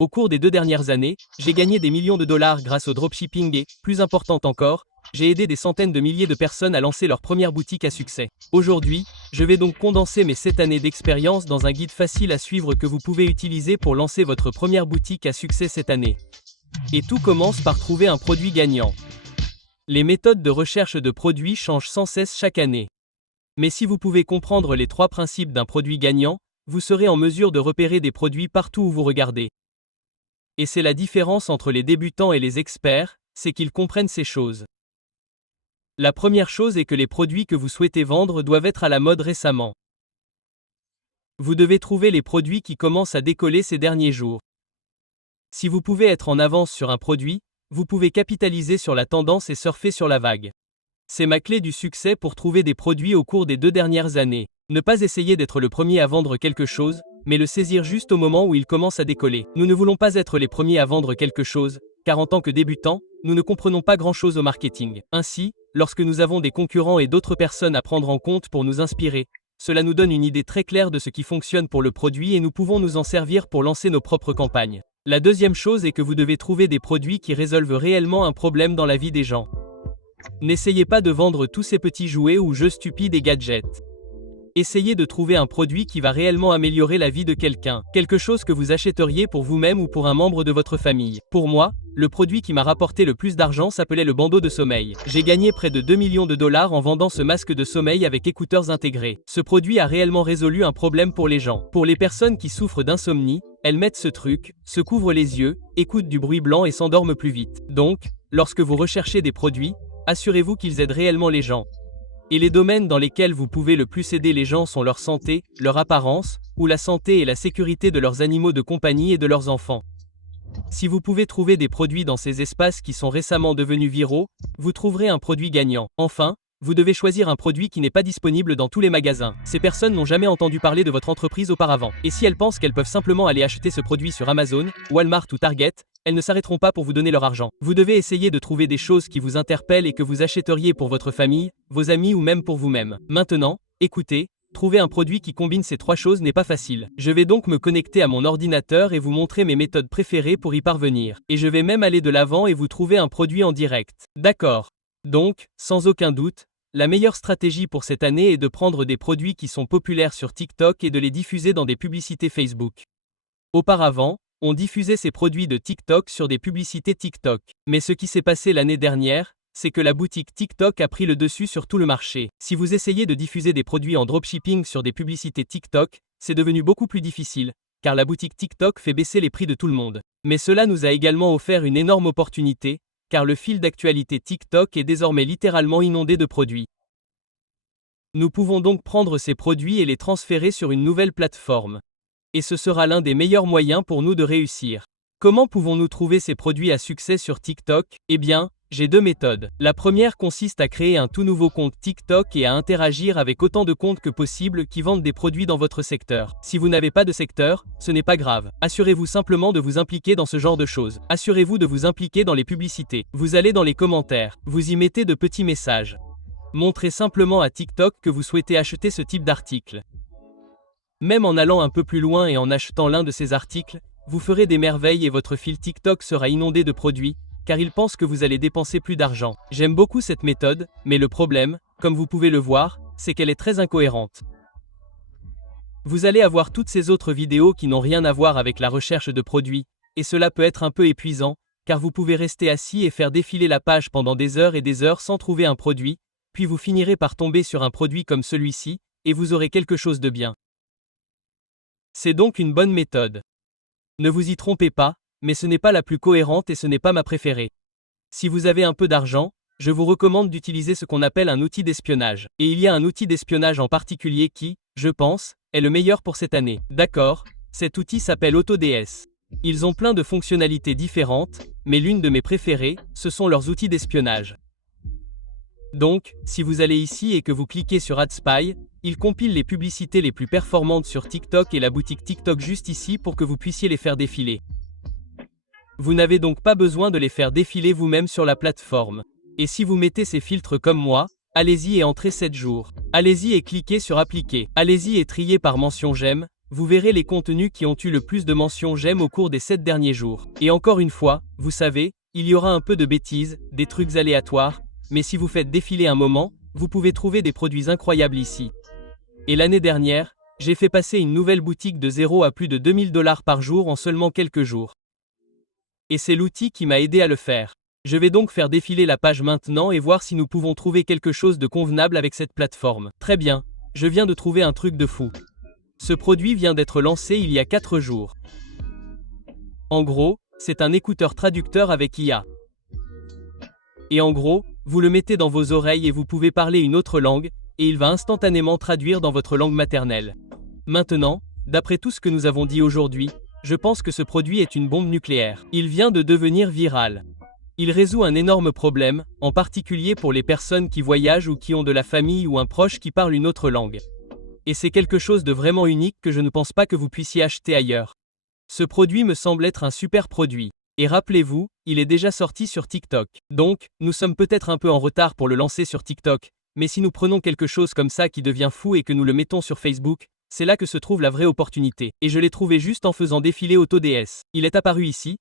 Au cours des 2 dernières années, j'ai gagné des millions de dollars grâce au dropshipping et, plus important encore, j'ai aidé des centaines de milliers de personnes à lancer leur première boutique à succès. Aujourd'hui, je vais donc condenser mes 7 années d'expérience dans un guide facile à suivre que vous pouvez utiliser pour lancer votre première boutique à succès cette année. Et tout commence par trouver un produit gagnant. Les méthodes de recherche de produits changent sans cesse chaque année. Mais si vous pouvez comprendre les 3 principes d'un produit gagnant, vous serez en mesure de repérer des produits partout où vous regardez. Et c'est la différence entre les débutants et les experts, c'est qu'ils comprennent ces choses. La première chose est que les produits que vous souhaitez vendre doivent être à la mode récemment. Vous devez trouver les produits qui commencent à décoller ces derniers jours. Si vous pouvez être en avance sur un produit, vous pouvez capitaliser sur la tendance et surfer sur la vague. C'est ma clé du succès pour trouver des produits au cours des 2 dernières années. Ne pas essayer d'être le premier à vendre quelque chose, mais le saisir juste au moment où il commence à décoller. Nous ne voulons pas être les premiers à vendre quelque chose, car en tant que débutants, nous ne comprenons pas grand-chose au marketing. Ainsi, lorsque nous avons des concurrents et d'autres personnes à prendre en compte pour nous inspirer, cela nous donne une idée très claire de ce qui fonctionne pour le produit et nous pouvons nous en servir pour lancer nos propres campagnes. La deuxième chose est que vous devez trouver des produits qui résolvent réellement un problème dans la vie des gens. N'essayez pas de vendre tous ces petits jouets ou jeux stupides et gadgets. Essayez de trouver un produit qui va réellement améliorer la vie de quelqu'un, quelque chose que vous achèteriez pour vous-même ou pour un membre de votre famille. Pour moi, le produit qui m'a rapporté le plus d'argent s'appelait le bandeau de sommeil. J'ai gagné près de 2 millions de dollars en vendant ce masque de sommeil avec écouteurs intégrés. Ce produit a réellement résolu un problème pour les gens. Pour les personnes qui souffrent d'insomnie, elles mettent ce truc, se couvrent les yeux, écoutent du bruit blanc et s'endorment plus vite. Donc, lorsque vous recherchez des produits, assurez-vous qu'ils aident réellement les gens. Et les domaines dans lesquels vous pouvez le plus aider les gens sont leur santé, leur apparence, ou la santé et la sécurité de leurs animaux de compagnie et de leurs enfants. Si vous pouvez trouver des produits dans ces espaces qui sont récemment devenus viraux, vous trouverez un produit gagnant. Enfin, vous devez choisir un produit qui n'est pas disponible dans tous les magasins. Ces personnes n'ont jamais entendu parler de votre entreprise auparavant. Et si elles pensent qu'elles peuvent simplement aller acheter ce produit sur Amazon, Walmart ou Target, elles ne s'arrêteront pas pour vous donner leur argent. Vous devez essayer de trouver des choses qui vous interpellent et que vous achèteriez pour votre famille, vos amis ou même pour vous-même. Maintenant, écoutez, trouver un produit qui combine ces 3 choses n'est pas facile. Je vais donc me connecter à mon ordinateur et vous montrer mes méthodes préférées pour y parvenir. Et je vais même aller de l'avant et vous trouver un produit en direct. D'accord. Donc, sans aucun doute, la meilleure stratégie pour cette année est de prendre des produits qui sont populaires sur TikTok et de les diffuser dans des publicités Facebook. Auparavant, on diffusait ces produits de TikTok sur des publicités TikTok. Mais ce qui s'est passé l'année dernière, c'est que la boutique TikTok a pris le dessus sur tout le marché. Si vous essayez de diffuser des produits en dropshipping sur des publicités TikTok, c'est devenu beaucoup plus difficile, car la boutique TikTok fait baisser les prix de tout le monde. Mais cela nous a également offert une énorme opportunité, car le fil d'actualité TikTok est désormais littéralement inondé de produits. Nous pouvons donc prendre ces produits et les transférer sur une nouvelle plateforme. Et ce sera l'un des meilleurs moyens pour nous de réussir. Comment pouvons-nous trouver ces produits à succès sur TikTok? Eh bien, j'ai 2 méthodes. La première consiste à créer un tout nouveau compte TikTok et à interagir avec autant de comptes que possible qui vendent des produits dans votre secteur. Si vous n'avez pas de secteur, ce n'est pas grave. Assurez-vous simplement de vous impliquer dans ce genre de choses. Assurez-vous de vous impliquer dans les publicités. Vous allez dans les commentaires. Vous y mettez de petits messages. Montrez simplement à TikTok que vous souhaitez acheter ce type d'article. Même en allant un peu plus loin et en achetant l'un de ces articles, vous ferez des merveilles et votre fil TikTok sera inondé de produits, car il pense que vous allez dépenser plus d'argent. J'aime beaucoup cette méthode, mais le problème, comme vous pouvez le voir, c'est qu'elle est très incohérente. Vous allez avoir toutes ces autres vidéos qui n'ont rien à voir avec la recherche de produits, et cela peut être un peu épuisant, car vous pouvez rester assis et faire défiler la page pendant des heures et des heures sans trouver un produit, puis vous finirez par tomber sur un produit comme celui-ci, et vous aurez quelque chose de bien. C'est donc une bonne méthode. Ne vous y trompez pas, mais ce n'est pas la plus cohérente et ce n'est pas ma préférée. Si vous avez un peu d'argent, je vous recommande d'utiliser ce qu'on appelle un outil d'espionnage. Et il y a un outil d'espionnage en particulier qui, je pense, est le meilleur pour cette année. D'accord, cet outil s'appelle AutoDS. Ils ont plein de fonctionnalités différentes, mais l'une de mes préférées, ce sont leurs outils d'espionnage. Donc, si vous allez ici et que vous cliquez sur AdSpy, il compile les publicités les plus performantes sur TikTok et la boutique TikTok juste ici pour que vous puissiez les faire défiler. Vous n'avez donc pas besoin de les faire défiler vous-même sur la plateforme. Et si vous mettez ces filtres comme moi, allez-y et entrez 7 jours. Allez-y et cliquez sur Appliquer. Allez-y et triez par mention j'aime, vous verrez les contenus qui ont eu le plus de mentions j'aime au cours des 7 derniers jours. Et encore une fois, vous savez, il y aura un peu de bêtises, des trucs aléatoires, mais si vous faites défiler un moment, vous pouvez trouver des produits incroyables ici. Et l'année dernière, j'ai fait passer une nouvelle boutique de 0 à plus de 2000 $ par jour en seulement quelques jours. Et c'est l'outil qui m'a aidé à le faire. Je vais donc faire défiler la page maintenant et voir si nous pouvons trouver quelque chose de convenable avec cette plateforme. Très bien, je viens de trouver un truc de fou. Ce produit vient d'être lancé il y a 4 jours. En gros, c'est un écouteur traducteur avec IA. Et en gros, vous le mettez dans vos oreilles et vous pouvez parler une autre langue, et il va instantanément traduire dans votre langue maternelle. Maintenant, d'après tout ce que nous avons dit aujourd'hui, je pense que ce produit est une bombe nucléaire. Il vient de devenir viral. Il résout un énorme problème, en particulier pour les personnes qui voyagent ou qui ont de la famille ou un proche qui parle une autre langue. Et c'est quelque chose de vraiment unique que je ne pense pas que vous puissiez acheter ailleurs. Ce produit me semble être un super produit. Et rappelez-vous, il est déjà sorti sur TikTok. Donc, nous sommes peut-être un peu en retard pour le lancer sur TikTok, mais si nous prenons quelque chose comme ça qui devient fou et que nous le mettons sur Facebook, c'est là que se trouve la vraie opportunité. Et je l'ai trouvé juste en faisant défiler AutoDS. Il est apparu ici,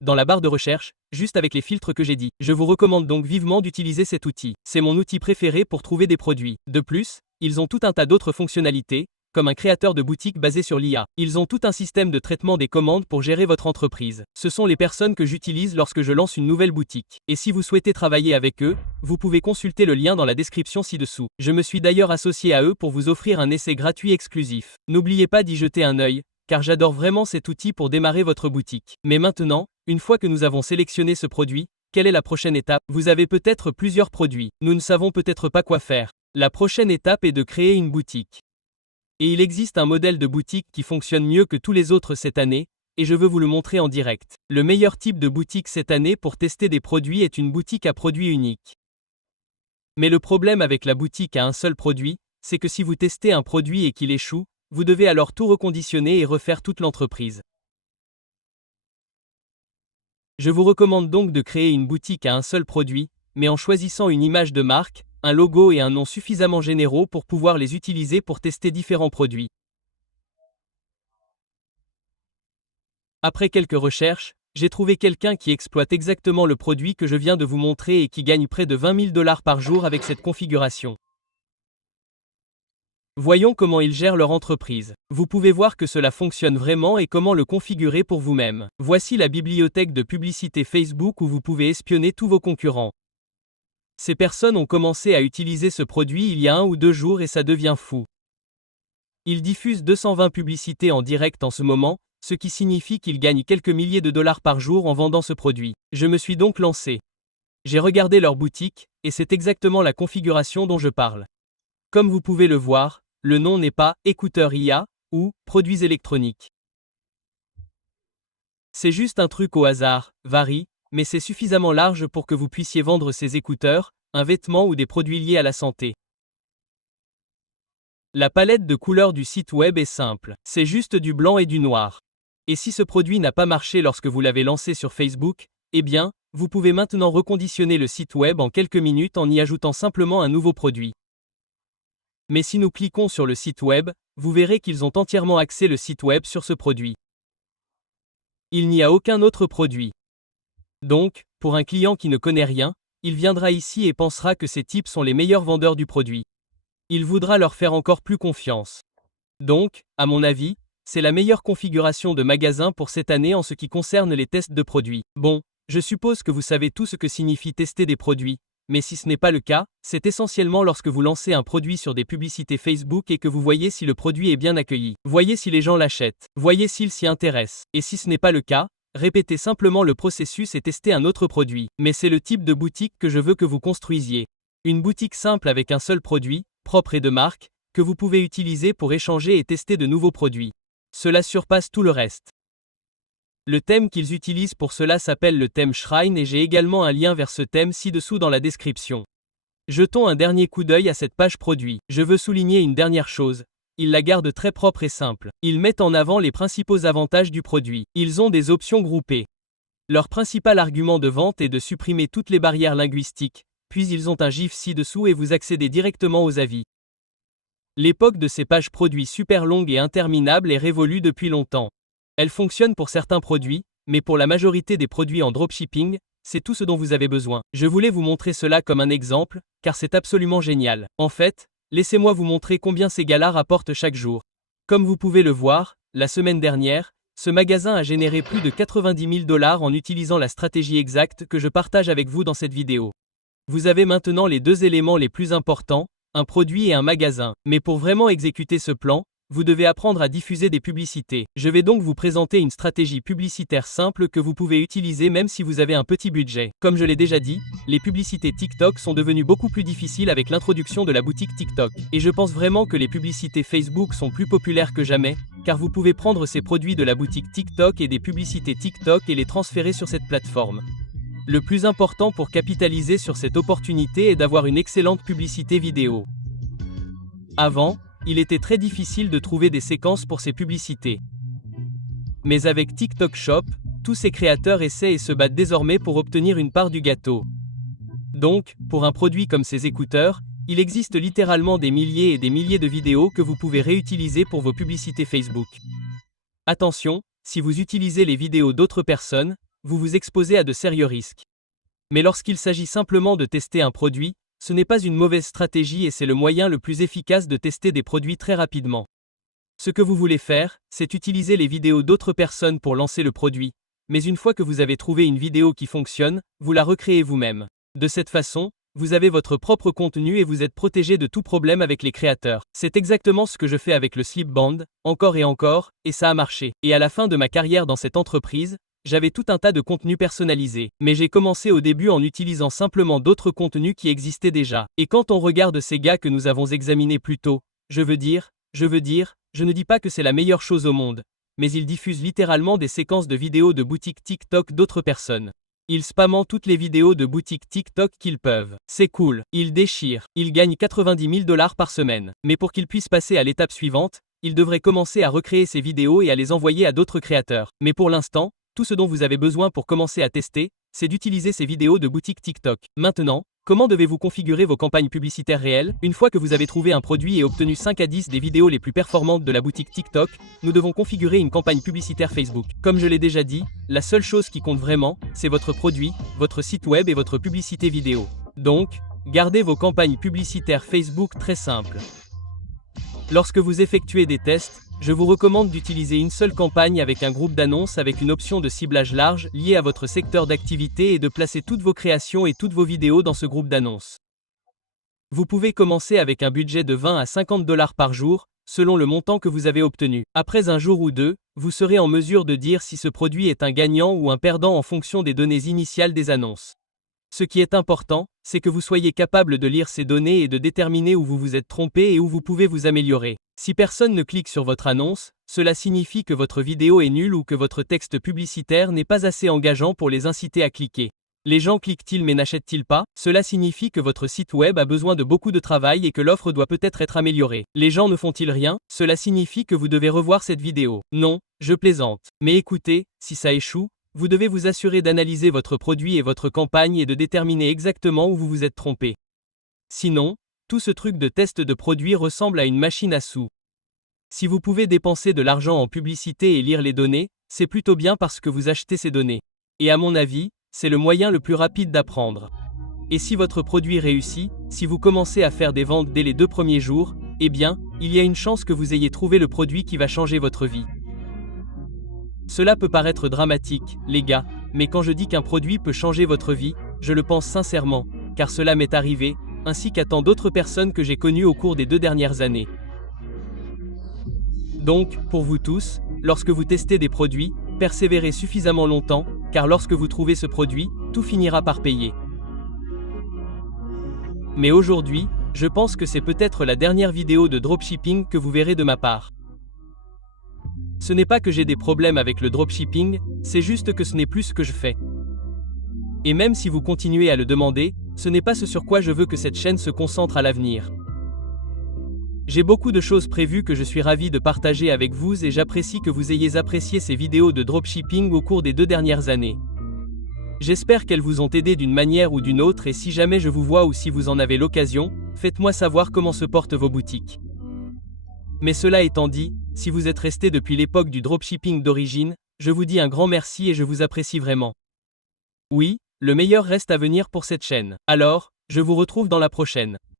dans la barre de recherche, juste avec les filtres que j'ai dit. Je vous recommande donc vivement d'utiliser cet outil. C'est mon outil préféré pour trouver des produits. De plus, ils ont tout un tas d'autres fonctionnalités, comme un créateur de boutique basé sur l'IA. Ils ont tout un système de traitement des commandes pour gérer votre entreprise. Ce sont les personnes que j'utilise lorsque je lance une nouvelle boutique. Et si vous souhaitez travailler avec eux, vous pouvez consulter le lien dans la description ci-dessous. Je me suis d'ailleurs associé à eux pour vous offrir un essai gratuit exclusif. N'oubliez pas d'y jeter un œil, car j'adore vraiment cet outil pour démarrer votre boutique. Mais maintenant, une fois que nous avons sélectionné ce produit, quelle est la prochaine étape? Vous avez peut-être plusieurs produits. Nous ne savons peut-être pas quoi faire. La prochaine étape est de créer une boutique. Et il existe un modèle de boutique qui fonctionne mieux que tous les autres cette année, et je veux vous le montrer en direct. Le meilleur type de boutique cette année pour tester des produits est une boutique à produit unique. Mais le problème avec la boutique à un seul produit, c'est que si vous testez un produit et qu'il échoue, vous devez alors tout reconditionner et refaire toute l'entreprise. Je vous recommande donc de créer une boutique à un seul produit, mais en choisissant une image de marque, un logo et un nom suffisamment généraux pour pouvoir les utiliser pour tester différents produits. Après quelques recherches, j'ai trouvé quelqu'un qui exploite exactement le produit que je viens de vous montrer et qui gagne près de 20 000 $ par jour avec cette configuration. Voyons comment ils gèrent leur entreprise. Vous pouvez voir que cela fonctionne vraiment et comment le configurer pour vous-même. Voici la bibliothèque de publicité Facebook où vous pouvez espionner tous vos concurrents. Ces personnes ont commencé à utiliser ce produit il y a 1 ou 2 jours et ça devient fou. Ils diffusent 220 publicités en direct en ce moment, ce qui signifie qu'ils gagnent quelques milliers de dollars par jour en vendant ce produit. Je me suis donc lancé. J'ai regardé leur boutique, et c'est exactement la configuration dont je parle. Comme vous pouvez le voir, le nom n'est pas « écouteur IA » ou « produits électroniques ». C'est juste un truc au hasard, varie, mais c'est suffisamment large pour que vous puissiez vendre ces écouteurs, un vêtement ou des produits liés à la santé. La palette de couleurs du site web est simple, c'est juste du blanc et du noir. Et si ce produit n'a pas marché lorsque vous l'avez lancé sur Facebook, eh bien, vous pouvez maintenant reconditionner le site web en quelques minutes en y ajoutant simplement un nouveau produit. Mais si nous cliquons sur le site web, vous verrez qu'ils ont entièrement axé le site web sur ce produit. Il n'y a aucun autre produit. Donc, pour un client qui ne connaît rien, il viendra ici et pensera que ces types sont les meilleurs vendeurs du produit. Il voudra leur faire encore plus confiance. Donc, à mon avis, c'est la meilleure configuration de magasin pour cette année en ce qui concerne les tests de produits. Bon, je suppose que vous savez tout ce que signifie tester des produits, mais si ce n'est pas le cas, c'est essentiellement lorsque vous lancez un produit sur des publicités Facebook et que vous voyez si le produit est bien accueilli. Voyez si les gens l'achètent. Voyez s'ils s'y intéressent. Et si ce n'est pas le cas, répétez simplement le processus et testez un autre produit. Mais c'est le type de boutique que je veux que vous construisiez. Une boutique simple avec un seul produit, propre et de marque, que vous pouvez utiliser pour échanger et tester de nouveaux produits. Cela surpasse tout le reste. Le thème qu'ils utilisent pour cela s'appelle le thème Shrine et j'ai également un lien vers ce thème ci-dessous dans la description. Jetons un dernier coup d'œil à cette page produit. Je veux souligner une dernière chose. Ils la gardent très propre et simple. Ils mettent en avant les principaux avantages du produit. Ils ont des options groupées. Leur principal argument de vente est de supprimer toutes les barrières linguistiques, puis ils ont un GIF ci-dessous et vous accédez directement aux avis. L'époque de ces pages produits super longues et interminables est révolue depuis longtemps. Elle fonctionne pour certains produits, mais pour la majorité des produits en dropshipping, c'est tout ce dont vous avez besoin. Je voulais vous montrer cela comme un exemple, car c'est absolument génial. En fait, laissez-moi vous montrer combien ces gars-là rapportent chaque jour. Comme vous pouvez le voir, la semaine dernière, ce magasin a généré plus de 90 000 $ en utilisant la stratégie exacte que je partage avec vous dans cette vidéo. Vous avez maintenant les deux éléments les plus importants, un produit et un magasin. Mais pour vraiment exécuter ce plan, vous devez apprendre à diffuser des publicités. Je vais donc vous présenter une stratégie publicitaire simple que vous pouvez utiliser même si vous avez un petit budget. Comme je l'ai déjà dit, les publicités TikTok sont devenues beaucoup plus difficiles avec l'introduction de la boutique TikTok. Et je pense vraiment que les publicités Facebook sont plus populaires que jamais, car vous pouvez prendre ces produits de la boutique TikTok et des publicités TikTok et les transférer sur cette plateforme. Le plus important pour capitaliser sur cette opportunité est d'avoir une excellente publicité vidéo. Avant, il était très difficile de trouver des séquences pour ces publicités. Mais avec TikTok Shop, tous ces créateurs essaient et se battent désormais pour obtenir une part du gâteau. Donc, pour un produit comme ces écouteurs, il existe littéralement des milliers et des milliers de vidéos que vous pouvez réutiliser pour vos publicités Facebook. Attention, si vous utilisez les vidéos d'autres personnes, vous vous exposez à de sérieux risques. Mais lorsqu'il s'agit simplement de tester un produit, ce n'est pas une mauvaise stratégie et c'est le moyen le plus efficace de tester des produits très rapidement. Ce que vous voulez faire, c'est utiliser les vidéos d'autres personnes pour lancer le produit, mais une fois que vous avez trouvé une vidéo qui fonctionne, vous la recréez vous-même. De cette façon, vous avez votre propre contenu et vous êtes protégé de tout problème avec les créateurs. C'est exactement ce que je fais avec le Slipband, encore, et ça a marché. Et à la fin de ma carrière dans cette entreprise, j'avais tout un tas de contenus personnalisés, mais j'ai commencé au début en utilisant simplement d'autres contenus qui existaient déjà. Et quand on regarde ces gars que nous avons examinés plus tôt, je ne dis pas que c'est la meilleure chose au monde, mais ils diffusent littéralement des séquences de vidéos de boutiques TikTok d'autres personnes. Ils spamment toutes les vidéos de boutiques TikTok qu'ils peuvent. C'est cool, ils déchirent, ils gagnent 90 000 $ par semaine. Mais pour qu'ils puissent passer à l'étape suivante, ils devraient commencer à recréer ces vidéos et à les envoyer à d'autres créateurs. Mais pour l'instant, tout ce dont vous avez besoin pour commencer à tester, c'est d'utiliser ces vidéos de boutique TikTok. Maintenant, comment devez-vous configurer vos campagnes publicitaires réelles? Une fois que vous avez trouvé un produit et obtenu 5 à 10 des vidéos les plus performantes de la boutique TikTok, nous devons configurer une campagne publicitaire Facebook. Comme je l'ai déjà dit, la seule chose qui compte vraiment, c'est votre produit, votre site web et votre publicité vidéo. Donc, gardez vos campagnes publicitaires Facebook très simples. Lorsque vous effectuez des tests, je vous recommande d'utiliser une seule campagne avec un groupe d'annonces avec une option de ciblage large liée à votre secteur d'activité et de placer toutes vos créations et toutes vos vidéos dans ce groupe d'annonces. Vous pouvez commencer avec un budget de 20 à 50 $ par jour, selon le montant que vous avez obtenu. Après un jour ou deux, vous serez en mesure de dire si ce produit est un gagnant ou un perdant en fonction des données initiales des annonces. Ce qui est important, c'est que vous soyez capable de lire ces données et de déterminer où vous vous êtes trompé et où vous pouvez vous améliorer. Si personne ne clique sur votre annonce, cela signifie que votre vidéo est nulle ou que votre texte publicitaire n'est pas assez engageant pour les inciter à cliquer. Les gens cliquent-ils mais n'achètent-ils pas? Cela signifie que votre site web a besoin de beaucoup de travail et que l'offre doit peut-être être améliorée. Les gens ne font-ils rien? Cela signifie que vous devez revoir cette vidéo. Non, je plaisante. Mais écoutez, si ça échoue, vous devez vous assurer d'analyser votre produit et votre campagne et de déterminer exactement où vous vous êtes trompé. Sinon, tout ce truc de test de produit ressemble à une machine à sous. Si vous pouvez dépenser de l'argent en publicité et lire les données, c'est plutôt bien parce que vous achetez ces données. Et à mon avis, c'est le moyen le plus rapide d'apprendre. Et si votre produit réussit, si vous commencez à faire des ventes dès les 2 premiers jours, eh bien, il y a une chance que vous ayez trouvé le produit qui va changer votre vie. Cela peut paraître dramatique, les gars, mais quand je dis qu'un produit peut changer votre vie, je le pense sincèrement, car cela m'est arrivé, ainsi qu'à tant d'autres personnes que j'ai connues au cours des 2 dernières années. Donc, pour vous tous, lorsque vous testez des produits, persévérez suffisamment longtemps, car lorsque vous trouvez ce produit, tout finira par payer. Mais aujourd'hui, je pense que c'est peut-être la dernière vidéo de dropshipping que vous verrez de ma part. Ce n'est pas que j'ai des problèmes avec le dropshipping, c'est juste que ce n'est plus ce que je fais. Et même si vous continuez à le demander, ce n'est pas ce sur quoi je veux que cette chaîne se concentre à l'avenir. J'ai beaucoup de choses prévues que je suis ravi de partager avec vous et j'apprécie que vous ayez apprécié ces vidéos de dropshipping au cours des 2 dernières années. J'espère qu'elles vous ont aidé d'une manière ou d'une autre et si jamais je vous vois ou si vous en avez l'occasion, faites-moi savoir comment se portent vos boutiques. Mais cela étant dit, si vous êtes resté depuis l'époque du dropshipping d'origine, je vous dis un grand merci et je vous apprécie vraiment. Oui, le meilleur reste à venir pour cette chaîne. Alors, je vous retrouve dans la prochaine.